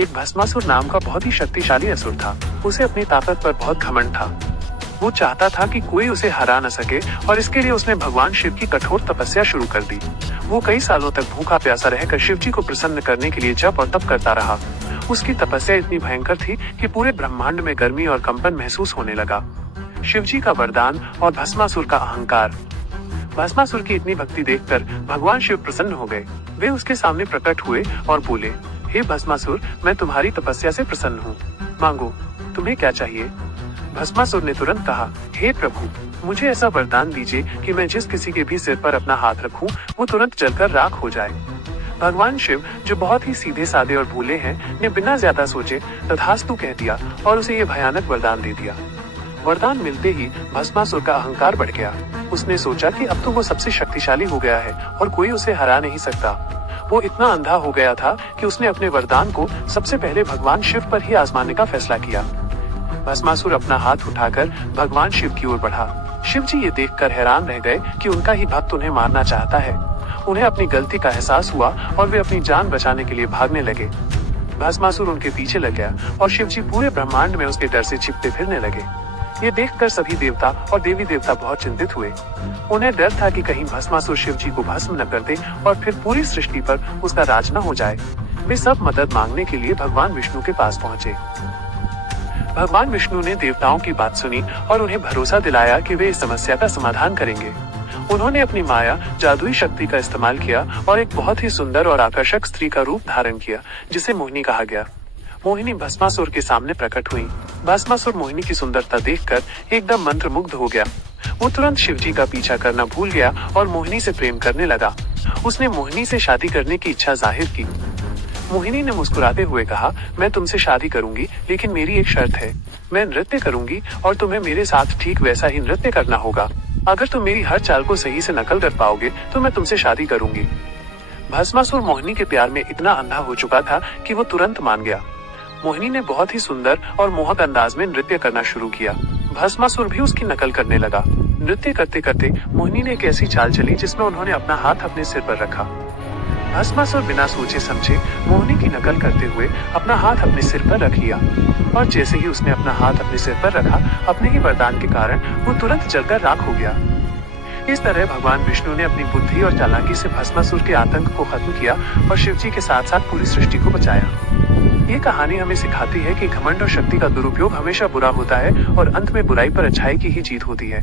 एक भस्मासुर नाम का बहुत ही शक्तिशाली असुर था। उसे अपनी ताकत पर बहुत घमंड था। वो चाहता था कि कोई उसे हरा न सके और इसके लिए उसने भगवान शिव की कठोर तपस्या शुरू कर दी। वो कई सालों तक भूखा प्यासा रहकर शिव जी को प्रसन्न करने के लिए जप और तप करता रहा। उसकी तपस्या इतनी भयंकर थी कि पूरे ब्रह्मांड में गर्मी और कंपन महसूस होने लगा। शिव जी का वरदान और भस्मासुर का अहंकार। भस्मासुर की इतनी भक्ति देखकर भगवान शिव प्रसन्न हो गए। वे उसके सामने प्रकट हुए और बोले, हे भस्मासुर, मैं तुम्हारी तपस्या से प्रसन्न हूँ। मांगो, तुम्हें क्या चाहिए? भस्मासुर ने तुरंत कहा, हे प्रभु, मुझे ऐसा वरदान दीजिए कि मैं जिस किसी के भी सिर पर अपना हाथ रखूं, वो तुरंत जलकर राख हो जाए। भगवान शिव, जो बहुत ही सीधे साधे और भोले हैं, ने बिना ज्यादा सोचे तथास्तु कह दिया और उसे ये भयानक वरदान दे दिया। वरदान मिलते ही भस्मासुर का अहंकार बढ़ गया। उसने सोचा कि अब तो वो सबसे शक्तिशाली हो गया है और कोई उसे हरा नहीं सकता। वो इतना अंधा हो गया था कि उसने अपने वरदान को सबसे पहले भगवान शिव पर ही आजमाने का फैसला किया। भस्मासुर अपना हाथ उठाकर भगवान शिव की ओर बढ़ा। शिव जी ये देखकर हैरान रह गए कि उनका ही भक्त उन्हें मारना चाहता है। उन्हें अपनी गलती का एहसास हुआ और वे अपनी जान बचाने के लिए भागने लगे। भस्मासुर उनके पीछे लग गया और शिव जी पूरे ब्रह्मांड में उसके डर से छिपते फिरने लगे। ये देखकर सभी देवता और देवी देवता बहुत चिंतित हुए। उन्हें डर था कि कहीं भस्मासुर शिव जी को भस्म न कर दे और फिर पूरी सृष्टि पर उसका राज न हो जाए। वे सब मदद मांगने के लिए भगवान विष्णु के पास पहुँचे। भगवान विष्णु ने देवताओं की बात सुनी और उन्हें भरोसा दिलाया कि वे इस समस्या का समाधान करेंगे। उन्होंने अपनी माया जादुई शक्ति का इस्तेमाल किया और एक बहुत ही सुंदर और आकर्षक स्त्री का रूप धारण किया, जिसे मोहिनी कहा गया। मोहिनी भस्मासुर के सामने प्रकट हुई। भस्मासुर मोहिनी की सुंदरता देखकर एकदम मंत्रमुग्ध हो गया। वो तुरंत शिवजी का पीछा करना भूल गया और मोहिनी से प्रेम करने लगा। उसने मोहिनी से शादी करने की इच्छा जाहिर की। मोहिनी ने मुस्कुराते हुए कहा, मैं तुमसे शादी करूंगी, लेकिन मेरी एक शर्त है। मैं नृत्य करूंगी और तुम्हें मेरे साथ ठीक वैसा ही नृत्य करना होगा। अगर तुम मेरी हर चाल को सही से नकल कर पाओगे तो मैं तुमसे शादी करूंगी। भस्मासुर मोहिनी के प्यार में इतना अंधा हो चुका था कि वो तुरंत मान गया। मोहिनी ने बहुत ही सुंदर और मोहक अंदाज में नृत्य करना शुरू किया। भस्मासुर भी उसकी नकल करने लगा। नृत्य करते करते मोहिनी ने एक ऐसी चाल चली जिसमें उन्होंने अपना हाथ अपने सिर पर रखा। भस्मासुर बिना सोचे समझे मोहिनी की नकल करते हुए अपना हाथ अपने सिर पर रख लिया और जैसे ही उसने अपना हाथ अपने सिर पर रखा, अपने ही वरदान के कारण वो तुरंत जलकर राख हो गया। इस तरह भगवान विष्णु ने अपनी बुद्धि और चालाकी से भस्मासुर के आतंक को खत्म किया और शिवजी के साथ साथ पूरी सृष्टि को बचाया। ये कहानी हमें सिखाती है कि घमंड और शक्ति का दुरुपयोग हमेशा बुरा होता है और अंत में बुराई पर अच्छाई की ही जीत होती है।